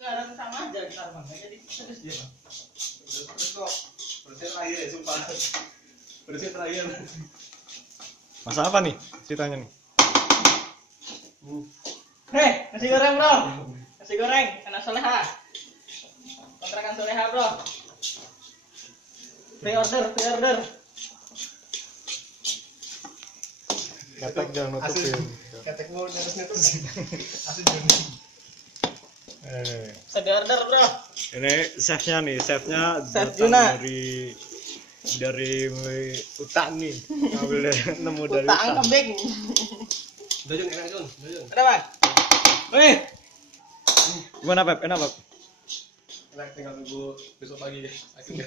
Sekarang sama aja kita bang, jadi terus dia bang. Terus kok bersihin terakhir ya, sumpah. Bersihin terakhir. Masa apa nih ceritanya nih? Hei, nasi goreng bro, nasi goreng, anak soleha, kontrakan soleha bro. Pre-order. Ketek jangan nutupin. Ketek mau netes. Asli jadi. Bisa di-order bro. Ini chefnya nih, chefnya Chef datang Juna. dari hutan nih, ngambil nemu dari Utang hutan. kambing. Udah Jun, enak Jun. Udah Jun. Ada bang? Wih, Gimana Pep? Enak Pep? Enak, tinggal tunggu besok pagi akhirnya.